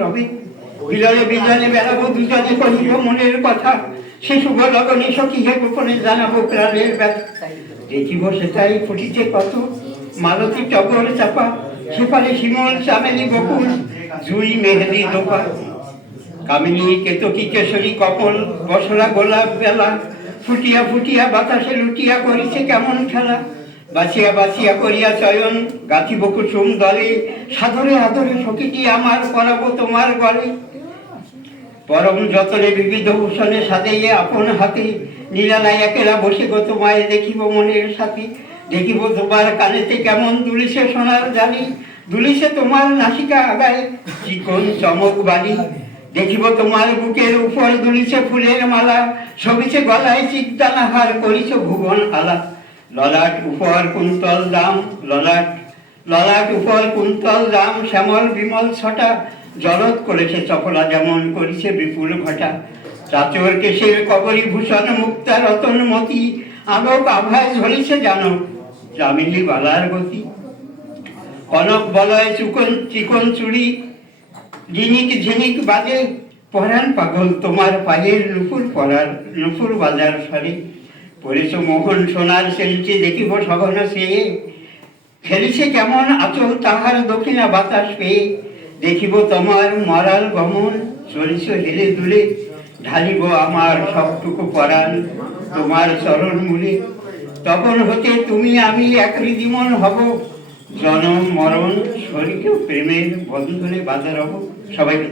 রবে বিলয়ে বিজনে বেড়াবো দুজনে কহিব মনের কথা, শিশু লগনে সখীহে গোপনে জানাবো প্রাণের ব্যথা। দেখিব সেটাই ফুটিছে কত মালতী টগর চাপা, সেপারে শিমল চামেলি বকুল জুই মেহেদি দোপা। কামিনী কেতকী কেশরী কপল বসরা গোলাপ বেলা, ফুটিয়া ফুটিয়া বাতাসে লুটিয়া করিছে কেমন খেলা। বাছিয়া বাছিয়া করিয়া চয়ন গাথিব কুসুম দলে, সাদরে আদরে সখীটি আমার পরাবো তোমার গলে। পরম যতনে বিবিধ ভূষণে সাজাইয়ে আপন হাতে, নীলালায় একেলা বসে গো তোমায় দেখিব মনের সাথে। দেখিব তোমার কানেতে কেমন দুলিছে সোনার জালি, দুলিছে তোমার নাসিকা আগায় চিকন চমক বালি। দেখিব তোমার বুকের উপর দুলিছে ফুলের মালা, সবিছে গলায় চিকদানা হার করিছে ভুবন আলা। ললাট উপর কুন্তল দাম ললাট উপর কুন্তল দাম শ্যামল বিমল ছটা, জলদ করেছে চপলা যেমন করিছে বিপুল ঘটা। চাচর কেশের কবরী ভূষণ মুক্তা রতন মতি, আলোক আভায় ঝলিছে জানো চামিলি বালার গতি। কনক বলয় চিকন চুড়ি ঝিনিক ঝিনিক বাজে, পরাণ পাগল তোমার পায়ের নুপুর বাজার সারে। পরেছ মোহন সোনার সেলটি দেখিব সঘন সে, খেলিছে কেমন আচল তাহার দক্ষিণা বাতাস পেয়ে। দেখিব তোমার মরাল গমন চলিছ হেলে দুলে, ঢালিব আমার সবটুকু পরাণ তোমার চরণ মূলে। তখন হতে তুমি আমি এক হৃদিমন হব, জনম মরণ শরীর প্রেমের বন্ধনে বাঁধা রব। সবাইকে